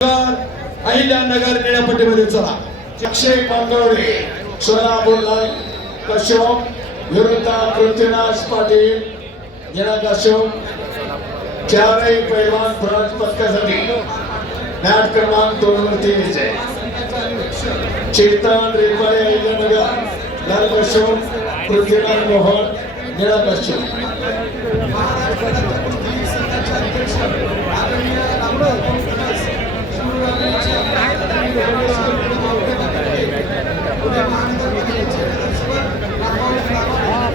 अहिल्यानगर निळ्यापट्टीमध्ये चला. अक्षय पांडवडे सोलापूर कश्यप विरुद्ध पृथ्वीराज पाटील निळा कश्यप चारही पैलवान ब्रॉन्झ पदकासाठी मॅट क्रमांक 2 वरती यायचे. चेतन रेपाळे अहिल्यानगर लाल कश्यप पृथ्वीराज मोहन निळा कश्यप.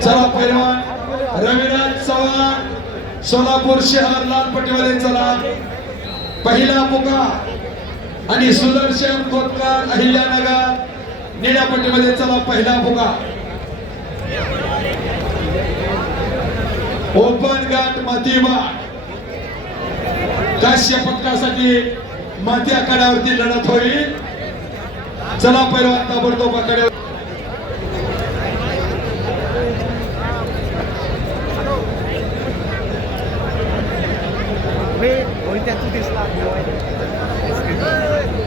चला पैलवान रविराज चव्हाण सोलापूर शहर लाल पट्टीमध्ये चला. पहिला पुका आणि सुदर्शन खोतकर अहिल्यानगर निळ्या पट्टीमध्ये चला. पहिला पुका ओपन गट मातीबा काश्य पदकासाठी माती आखाड्यावरती लढत होईल. चला पैलवान ताबडतोब आखाड्यावर.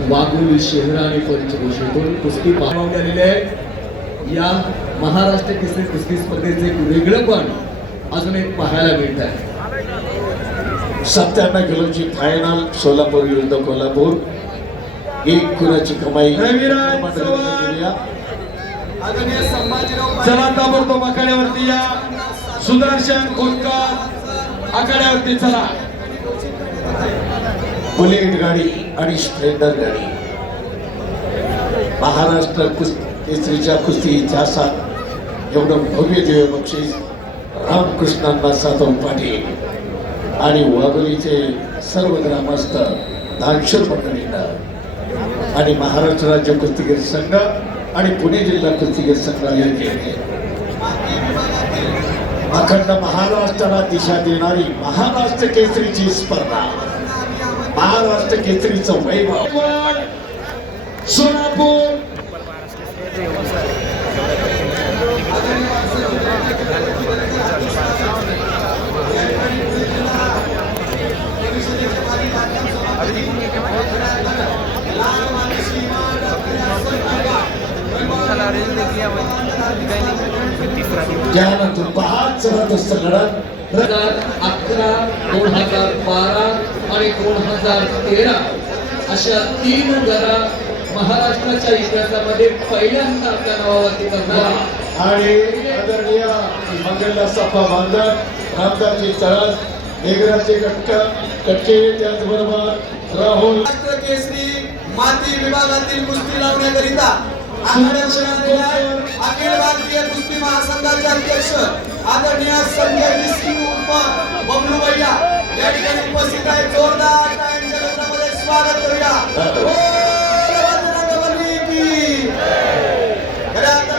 वाघोली शहर आणि पंचक्रोशीतून कुस्ती पाहण्यात आहे. या महाराष्ट्र केसरी कुस्ती स्पर्धेचे एक वेगळेपण अजून एक पाहायला मिळत आहे. 97 किलोची फायनल सोलापूर विरुद्ध कोल्हापूर. एक गुणाची कमाई रविराज चव्हाण चला ताबडतोब आखाड्यावरती या. सुदर्शन खोतकर आखाड्यावरती चला. बुलेट गाडी आणि स्प्लेंडर गाडी महाराष्ट्र केसरीच्या कुस्ती इतिहासात एवढं भव्य दिव्य बक्षीस रामकृष्णांना सातव पाटील आणि वाघोलीचे सर्व ग्रामस्थ दानशूर मंडळींना आणि महाराष्ट्र राज्य कुस्तीगीर संघ आणि पुणे जिल्हा कुस्तीगीर संघाने केले. अखंड महाराष्ट्राला दिशा देणारी महाराष्ट्र केसरीची स्पर्धा, महाराष्ट्र केसरीचं वैभव. सोलापूर त्यानंतर 5 जबरदस्त लढत 2011, 2012 आणि 2013 अशा 3 गरा महाराष्ट्राच्या इतिहासामध्ये पहिल्यांदा आपल्या नावावरती करणार. आणि आदरणीय मंगलला सफा बांधत रामदासजी तळस मेघराजे कटके त्याचबरोबर राहुल केसरी माती विभागातील कुस्ती लावण्याकरिता अखिल भारतीय कुस्ती महासंघाचे अध्यक्ष आदरणीय संजय सिंग उर्फ बबलू भैया या ठिकाणी उपस्थित आहे. जोरदार टाळ्यांच्या गजरामध्ये स्वागत करूया.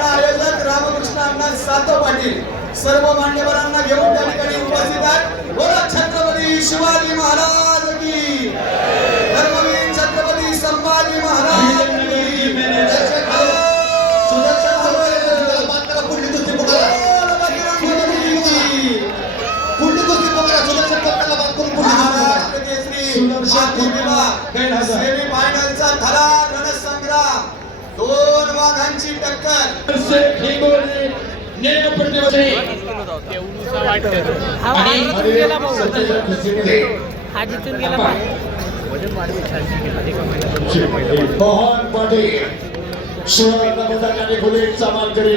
आयोजक रामकृष्ण अण्णा सातव पाटील सर्व मान्यवरांना घेऊन त्या ठिकाणी उपस्थित आहेत. बोला छत्रपती शिवाजी महाराज की, धर्मवीर छत्रपती संभाजी महाराज की. सेमीफायनलचा थरार रणसंग्राम, 2 वाघांची टक्कर. मोहन पाटील सुवर्ण पदकाने बुलेटचा मानकरी.